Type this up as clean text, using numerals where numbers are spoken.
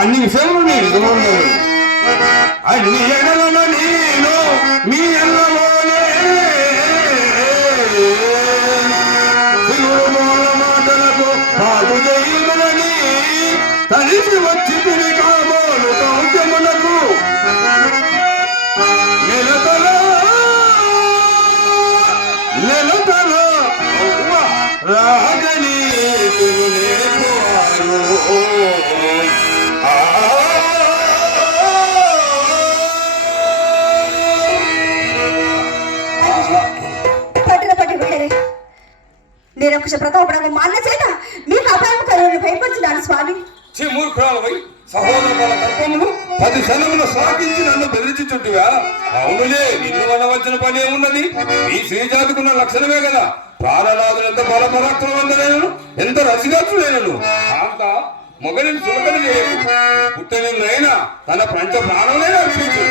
అన్ని విషయంలో నేను అన్ని ఎడలను నేను మీ ఎల్లలోనే మాటలకు పాటు చేయుదని కలిసి వచ్చి తిని కాబోలు కౌశములకు నెలతల రాగని నేను ప్రతాపడం మా అన్న చేత మీకు అపాయకరులను భయపడుతున్నాను స్వామి. మూర్ఖురాలపై సహోదరుల తత్వమును 10 క్షణములు సాగించి నన్ను బెదిరించుచుంటివా? అవునులే, నిన్ను అనవలసిన పని ఏమున్నది? ఈ శ్రీజాతికున్న లక్షణమే కదా. ప్రాణనాథులు ఎంత బలపరాక్రమందనైనను, ఎంత రసిగచ్చుడైనను కాంత మొగలిని సులకన చేయకు. పుట్టనినైనా తన పంచ ప్రాణులైనా అర్పించు.